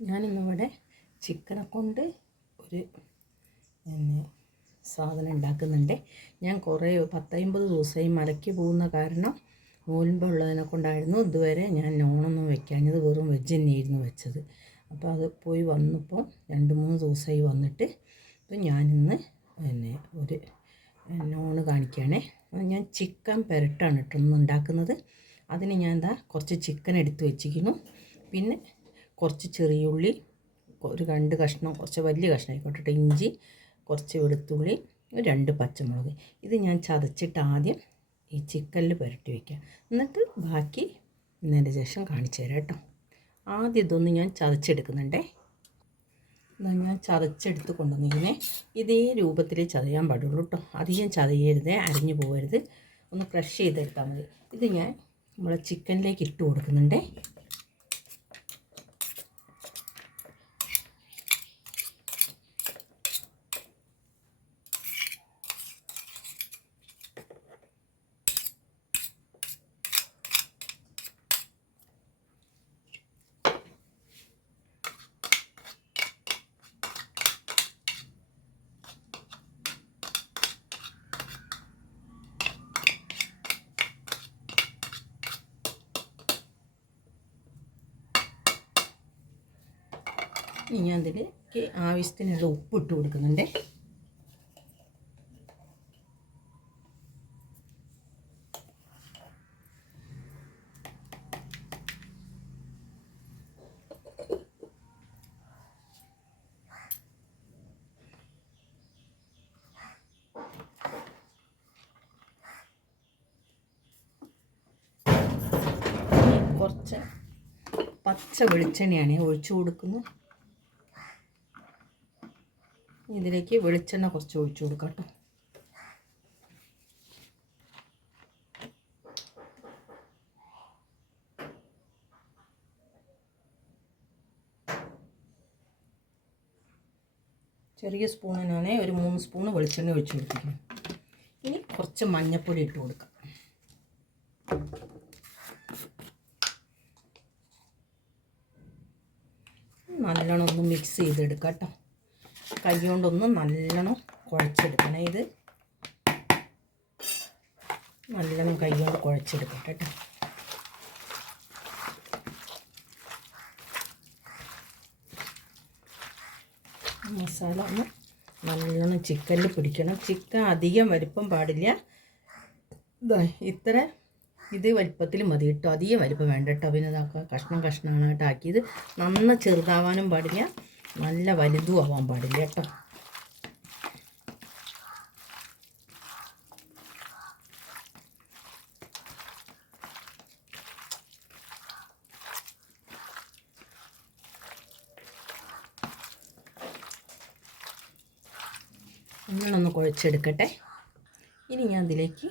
ഞാനിന്നിവിടെ ചിക്കനെ കൊണ്ട് ഒരു പിന്നെ സാധനം ഉണ്ടാക്കുന്നുണ്ട്. ഞാൻ കുറേ പത്തമ്പത് ദിവസമായി മലയ്ക്ക് പോകുന്ന കാരണം നോലുമ്പുള്ളതിനെ കൊണ്ടായിരുന്നു ഇതുവരെ ഞാൻ നോണൊന്നും വെക്കാഞ്ഞത് വെറും വെജ് തന്നെയായിരുന്നു വെച്ചത്. അപ്പോൾ അത് പോയി വന്നപ്പോൾ രണ്ട് മൂന്ന് ദിവസമായി വന്നിട്ട് ഇപ്പം ഞാനിന്ന് പിന്നെ ഒരു നോണ് കാണിക്കുകയാണേ. ഞാൻ ചിക്കൻ പെരട്ടാണ് കേട്ടോ ഇന്ന് ഉണ്ടാക്കുന്നത്. അതിന് ഞാൻ എന്താ കുറച്ച് ചിക്കൻ എടുത്ത് വെച്ചിരിക്കുന്നു. പിന്നെ കുറച്ച് ചെറിയുള്ളി ഒരു രണ്ട് കഷ്ണം കുറച്ച് വലിയ കഷ്ണം ആയിക്കോട്ടെ ഇഞ്ചി കുറച്ച് വെളുത്തുള്ളി രണ്ട് പച്ചമുളക്. ഇത് ഞാൻ ചതച്ചിട്ട് ആദ്യം ഈ ചിക്കനിൽ പുരട്ടി വയ്ക്കാം എന്നിട്ട് ബാക്കി ഇന്നതിന്റെ ശേഷം കാണിച്ചു തരാം കേട്ടോ ആദ്യം ഇതൊന്ന് ഞാൻ ചതച്ചെടുക്കുന്നുണ്ടേ. ഇതാ ഞാൻ ചതച്ചെടുത്ത് കൊണ്ടുവന്നിങ്ങനെ ഇതേ രൂപത്തിൽ ചതയാൻ പാടുള്ളൂ കേട്ടോ അധികം ചതയരുത് അരിഞ്ഞു പോകരുത് ഒന്ന് ക്രഷ് ചെയ്തെടുത്താൽ മതി. ഇത് ഞാൻ നമ്മളെ ചിക്കനിലേക്ക് ഇട്ട് കൊടുക്കുന്നുണ്ടേ. ഇനി ഞാൻ ഇതിലേക്ക് ആവശ്യത്തിനുള്ള ഉപ്പ് ഇട്ട് കൊടുക്കുന്നുണ്ട്. കുറച്ച് പച്ച വെളിച്ചെണ്ണയാണ് ഒഴിച്ചു കൊടുക്കുന്നത്. ഇതിലേക്ക് വെളിച്ചെണ്ണ കുറച്ച് ഒഴിച്ചു കൊടുക്കാം കേട്ടോ. ചെറിയ സ്പൂണിനാണ് ഒരു മൂന്ന് സ്പൂൺ വെളിച്ചെണ്ണ ഒഴിച്ചു കൊടുത്തിരിക്കുന്നു ഇനി കുറച്ച് മഞ്ഞൾപ്പൊടി ഇട്ട് കൊടുക്കാം. നല്ലോണം ഒന്ന് മിക്സ് ചെയ്തെടുക്കാം കേട്ടോ. കൈ കൊണ്ടൊന്ന് നല്ലോണം കുഴച്ചെടുക്കണം. ഇത് നല്ലോണം കൈ കൊണ്ട് കുഴച്ചെടുക്കട്ടെ കേട്ടോ. മസാല ഒന്ന് നല്ലോണം ചിക്കനിൽ പിടിക്കണം. ചിക്കൻ അധികം വലിപ്പം പാടില്ല. ഇത്ര ഇത് വലിപ്പത്തിൽ മതി കേട്ടോ. അധികം വലുപ്പം വേണ്ട കേട്ടോ. പിന്നെ ഇതാക്കുക കഷ്ണം കഷ്ണമാണ് കേട്ടോ ആക്കിയത്. നന്ന ചെറുതാവാനും പാടില്ല. നല്ല വലുതും ആവാൻ പാടില്ല കേട്ടോ. അങ്ങനൊന്ന് കുഴച്ചെടുക്കട്ടെ. ഇനി ഞാൻ അതിലേക്ക്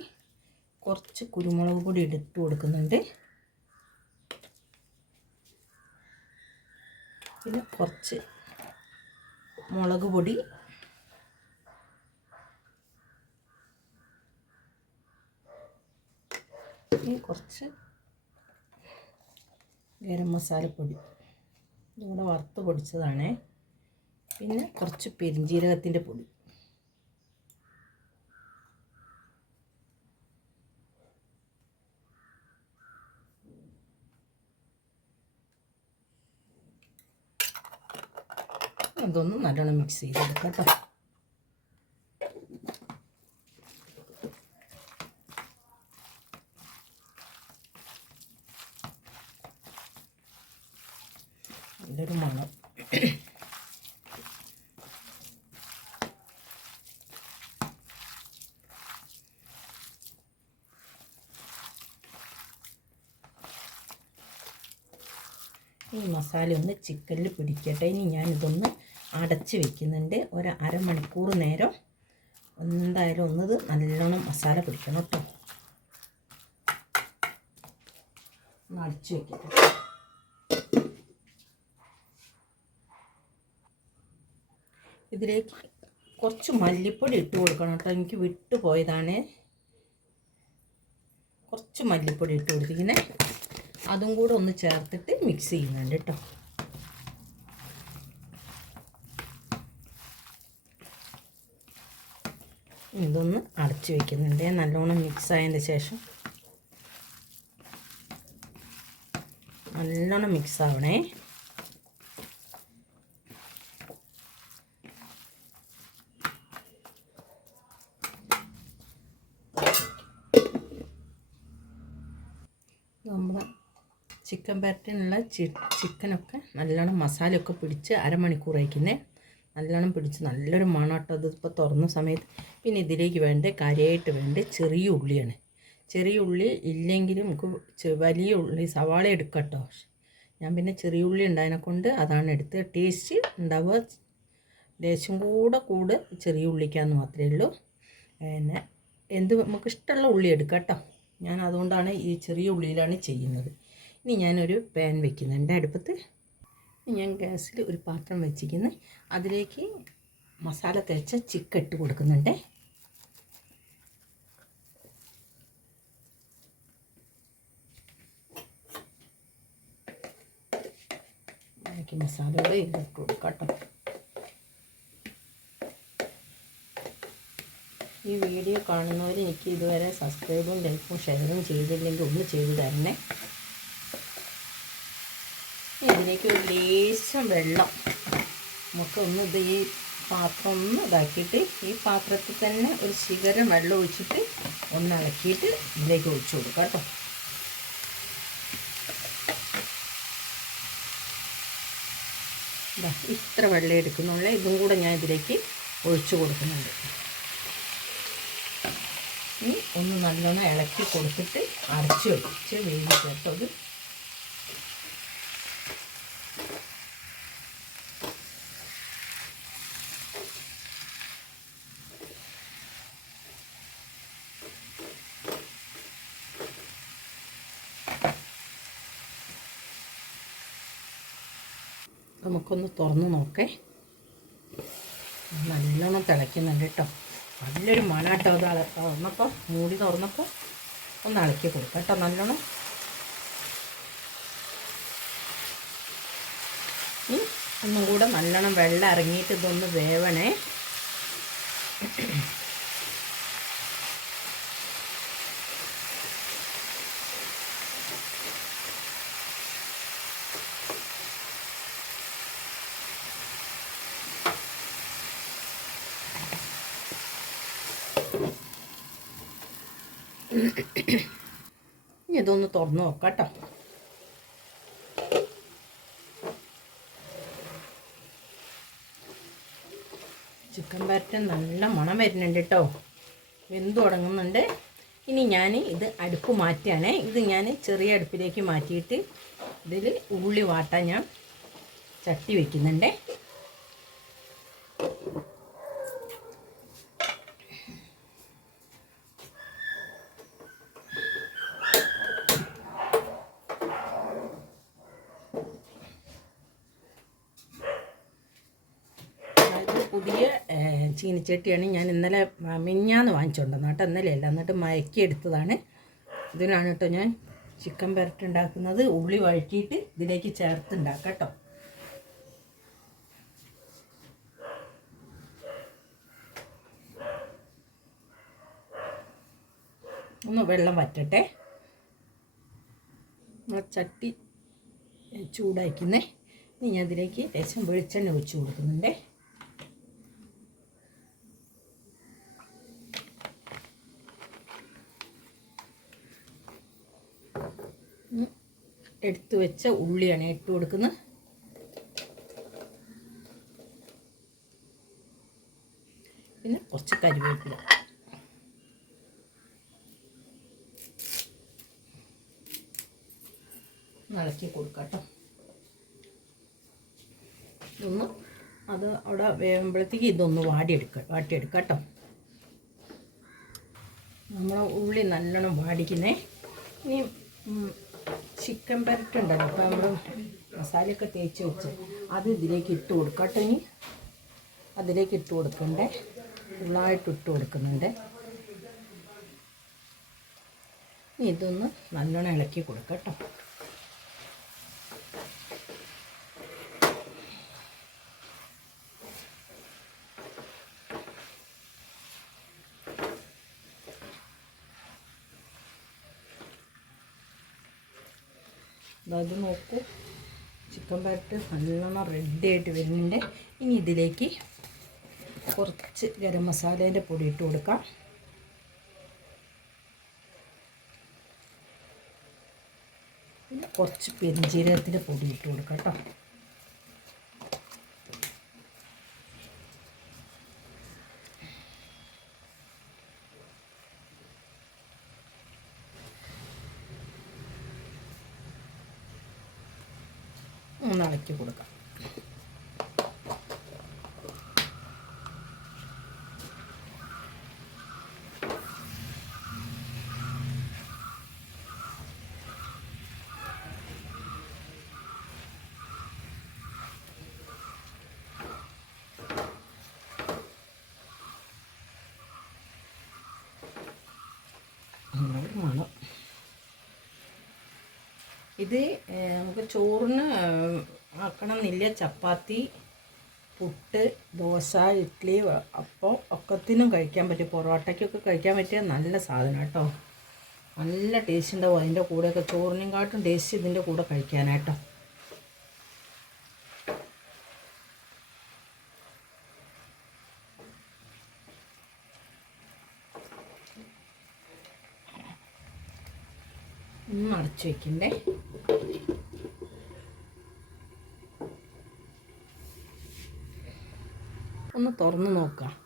കുറച്ച് കുരുമുളക് പൊടി എടുത്തു കൊടുക്കുന്നുണ്ട്. പിന്നെ കുറച്ച് മുളക് പൊടി. കുറച്ച് ഗരം മസാലപ്പൊടി ഇതുകൂടെ വറുത്ത് പൊടിച്ചതാണേ. പിന്നെ കുറച്ച് പെരിഞ്ജീരകത്തിന്റെ പൊടി. അതൊന്ന് നല്ലോണം മിക്സ് ചെയ്തെടുക്കാം കേട്ടോ. നല്ലൊരു മണം. ഈ മസാല ഒന്ന് ചിക്കനിൽ പിടിക്കട്ടെ. ഇനി ഞാനിതൊന്ന് അടച്ച് വെക്കുന്നുണ്ട്. ഒരു അരമണിക്കൂർ നേരം എന്തായാലും ഒന്നത് നല്ലോണം മസാല പിടിക്കണം കേട്ടോ. ഒന്ന് അടച്ച് വെക്കട്ടെ. ഇതിലേക്ക് കുറച്ച് മല്ലിപ്പൊടി ഇട്ട് കൊടുക്കണം കേട്ടോ. എനിക്ക് വിട്ടു പോയതാണ്. കുറച്ച് മല്ലിപ്പൊടി ഇട്ട് കൊടുത്തിങ്ങനെ അതും കൂടെ ഒന്ന് ചേർത്തിട്ട് മിക്സ് ചെയ്യുന്നുണ്ട് കേട്ടോ. ഇതൊന്ന് അടച്ചു വയ്ക്കുന്നുണ്ട് നല്ലോണം മിക്സ് ആയതിന്റെ ശേഷം നല്ലോണം മിക്സ് ആവണേ. നമ്മുടെ ചിക്കൻ പരട്ടിനുള്ള ചിക്കനൊക്കെ നല്ലോണം മസാലയൊക്കെ പിടിച്ച് അരമണിക്കൂർ വയ്ക്കുന്നേ നല്ലോണം പിടിച്ച് നല്ലൊരു മണട്ടോ അതിപ്പോൾ തുറന്ന സമയത്ത്. പിന്നെ ഇതിലേക്ക് വേണ്ട കരയായിട്ട് വേണ്ട ചെറിയ ഉള്ളിയാണ്. ചെറിയ ഉള്ളി ഇല്ലെങ്കിലും നമുക്ക് വലിയ ഉള്ളി സവാള എടുക്കട്ടോ. ഞാൻ പിന്നെ ചെറിയ ഉള്ളി ഉണ്ടായതിനെ കൊണ്ട് അതാണ് എടുത്ത് ടേസ്റ്റ് ഉണ്ടാവുക ലേശം കൂടെ കൂടെ ചെറിയ ഉള്ളിക്കാന്ന് മാത്രമേ ഉള്ളൂ. പിന്നെ എന്ത് നമുക്ക് ഇഷ്ടമുള്ള ഉള്ളി എടുക്കാം ഞാൻ അതുകൊണ്ടാണ് ഈ ചെറിയ ഉള്ളിയിലാണ് ചെയ്യുന്നത്. ഇനി ഞാനൊരു പാൻ വെക്കുന്നുണ്ട് അടുപ്പത്ത്. ഞാൻ ഗ്യാസിൽ ഒരു പാത്രം വെച്ചിരിക്കുന്നു. അതിലേക്ക് മസാല തേച്ച ചിക്കൻ ഇട്ട് കൊടുക്കുന്നുണ്ട്. ബാക്കി മസാലയോടെ ഇട്ട് ഈ വീഡിയോ കാണുന്നവർ എനിക്ക് ഇതുവരെ സബ്സ്ക്രൈബും ലൈക്കും ഷെയറും ചെയ്തില്ലെങ്കിൽ ഒന്ന് ചെയ്തു തരണേ. ഇതിലേക്ക് ഒരു ലേശം വെള്ളം നമുക്കൊന്ന് ഇത് ഈ പാത്രം ഒന്ന് ഇതാക്കിയിട്ട് ഈ പാത്രത്തിൽ തന്നെ ഒരു ശിഖരം വെള്ളം ഒഴിച്ചിട്ട് ഒന്ന് ഇളക്കിയിട്ട് ഇതിലേക്ക് ഒഴിച്ചു കൊടുക്കാം കേട്ടോ. ഇത്ര വെള്ളം എടുക്കുന്നുള്ള. ഇതും കൂടെ ഞാൻ ഇതിലേക്ക് ഒഴിച്ചു കൊടുക്കുന്നുണ്ട്. ഇനി ഒന്ന് നല്ലോണം ഇളക്കി കൊടുത്തിട്ട് അരച്ച് വെച്ച് വേവിച്ചിട്ട് അത് നമുക്കൊന്ന് തുറന്ന് നോക്കേ. നല്ലോണം തിളയ്ക്കുന്നുണ്ട് കേട്ടോ. നല്ലൊരു മണാട്ടോ അത് തുറന്നപ്പോൾ മൂടി തുറന്നപ്പോൾ ഒന്ന് ഇളക്കി കൊടുക്കാം കേട്ടോ നല്ലോണം. ഒന്നും കൂടെ നല്ലോണം വെള്ളം ഇറങ്ങിയിട്ട് ഇതൊന്ന് വേവണേ. ഇനി ഇതൊന്ന് തുറന്ന് നോക്കാം കേട്ടോ. ചിക്കൻ പരട്ടൻ നല്ല മണം വരുന്നുണ്ട് കേട്ടോ. വെന്ത് തുടങ്ങുന്നുണ്ട്. ഇനി ഞാൻ ഇത് അടുപ്പ് മാറ്റുകയാണേ ഇത് ഞാൻ ചെറിയ അടുപ്പിലേക്ക് മാറ്റിയിട്ട് ഇതിൽ ഉള്ളി വാട്ടാൻ ഞാൻ ചട്ടി വയ്ക്കുന്നുണ്ടേ ചീനിച്ചട്ടിയാണ് ഞാൻ ഇന്നലെ മിഞ്ഞാന്ന് വാങ്ങിച്ചുകൊണ്ടുവന്നത് കേട്ടോ. ഇന്നലെയല്ല എന്നിട്ട് മയക്കി എടുത്തതാണ് ഇതിനാണ് കേട്ടോ ഞാൻ ചിക്കൻ പുരട്ടുണ്ടാക്കുന്നത്. ഉള്ളി വഴറ്റിയിട്ട് ഇതിലേക്ക് ചേർത്തുണ്ടാക്കാം കേട്ടോ. ഒന്ന് വെള്ളം വറ്റട്ടെ. ചട്ടി ചൂടാക്കുന്നേ. ഇനി ഞാൻ ഇതിലേക്ക് ലേശം വെളിച്ചെണ്ണ ഒഴിച്ച് കൊടുക്കുന്നുണ്ടേ. എടുത്തു വെച്ച ഉള്ളിയാണ് ഇട്ട് കൊടുക്കുന്നത്. പിന്നെ കുറച്ച് കരിവേപ്പില. ഇളക്കി കൊടുക്കാം ഇതൊന്ന് അത് അവിടെ വേകുമ്പോഴത്തേക്ക് ഇതൊന്ന് വാടിയെടുക്കുക വാട്ടിയെടുക്കാം കേട്ടോ. നമ്മൾ ഉള്ളി നല്ലോണം വാടിക്കുന്നേ. ഇനി ചിക്കൻ പരട്ടുണ്ടല്ലോ. അപ്പോൾ നമ്മൾ മസാലയൊക്കെ തേച്ച് വെച്ച് അത് ഇതിലേക്ക് ഇട്ട് കൊടുക്കട്ടെ ഇനി. അതിലേക്ക് ഇട്ട് കൊടുക്കണ്ടേ. ഫുള്ളായിട്ട് ഇട്ട് കൊടുക്കുന്നുണ്ട്. ഇതൊന്ന് നല്ലോണം ഇളക്കി കൊടുക്കാം അതായത് നോക്കൂ. ചിക്കൻ പരട്ട് നല്ലോണം റെഡി ആയിട്ട് വരുന്നുണ്ട്. ഇനി ഇതിലേക്ക് കുറച്ച് ഗരം മസാലേന്റെ പൊടി ഇട്ട് കൊടുക്കാം. പിന്നെ കുറച്ച് പെരുംജീരകത്തിന്റെ പൊടി ഇട്ട് കൊടുക്കാം കേട്ടോ. ഒന്ന് ഇളക്കി കൊടുക്കാം. നല്ലൊരു മണം. ഇത് നമുക്ക് ചോറിന് ആക്കണം എന്നില്ല ചപ്പാത്തി പുട്ട് ദോശ ഇഡ്ഡലി അപ്പോൾ ഒക്കത്തിനും കഴിക്കാൻ പറ്റും. പൊറോട്ടയ്ക്കൊക്കെ കഴിക്കാൻ പറ്റിയ നല്ല സാധനം കേട്ടോ. നല്ല ടേസ്റ്റ് ഉണ്ടാവും അതിന്റെ കൂടെയൊക്കെ. ചോറിനും കാട്ടും ടേസ്റ്റ് ഇതിന്റെ കൂടെ കഴിക്കാനായിട്ടോ. ഒന്ന് അടച്ചു വെക്കണ്ടേ? തുറന്ന് നോക്കാം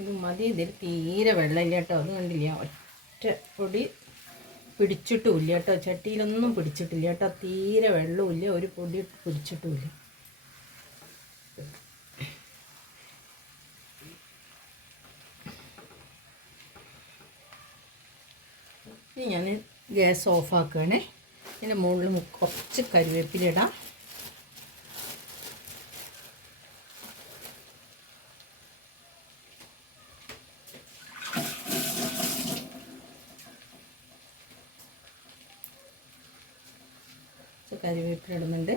ഇത് മതി. ഇതിൽ തീരെ വെള്ളമില്ല കേട്ടോ. അത് കണ്ടില്ല? ഒറ്റ പൊടി പിടിച്ചിട്ടുമില്ല കേട്ടോ. ചട്ടിയിലൊന്നും പിടിച്ചിട്ടില്ല കേട്ടോ. തീരെ വെള്ളമില്ല. ഒരു പൊടി പിടിച്ചിട്ടുമില്ല. ഇനി ഞാൻ ഗ്യാസ് ഓഫാക്കുകയാണേ. ഇതിന്റെ മുകളിൽ കുറച്ച് കരിവേപ്പില കരിവേപ്പില ഇടുന്നുണ്ട്.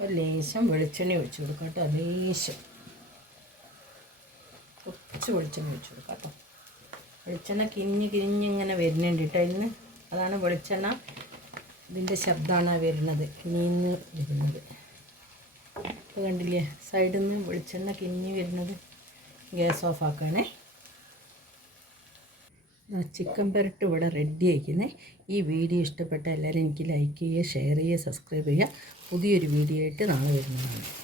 ഒരു ലേശം വെളിച്ചെണ്ണ ഒഴിച്ചു കൊടുക്കാം കേട്ടോ. ലേശം. കുറച്ച് വെളിച്ചെണ്ണ ഒഴിച്ചു കൊടുക്കാം കേട്ടോ. വെളിച്ചെണ്ണ കിഞ്ഞ് കിഞ്ഞ് ഇങ്ങനെ വരുന്നുണ്ട് കേട്ടോ ഇന്ന്. അതാണ് വെളിച്ചെണ്ണ. ഇതിന്റെ ശബ്ദമാണ് വരുന്നത്. കിഞ്ഞ് വരുന്നത്. ഇപ്പോൾ കണ്ടില്ലേ? സൈഡിൽ നിന്ന് വെളിച്ചെണ്ണ കിഞ്ഞ് വരുന്നത്. ഗ്യാസ് ഓഫ് ആക്കുകയാണേ. ചിക്കൻ പെരട്ട് ഇവിടെ റെഡി ആയിരിക്കുന്നത് ഈ വീഡിയോ ഇഷ്ടപ്പെട്ട എല്ലാവരും എനിക്ക് ലൈക്ക് ചെയ്യുക ഷെയർ ചെയ്യുക സബ്സ്ക്രൈബ് ചെയ്യുക. പുതിയൊരു വീഡിയോ ആയിട്ട് നാളെ വരുന്നതാണ്.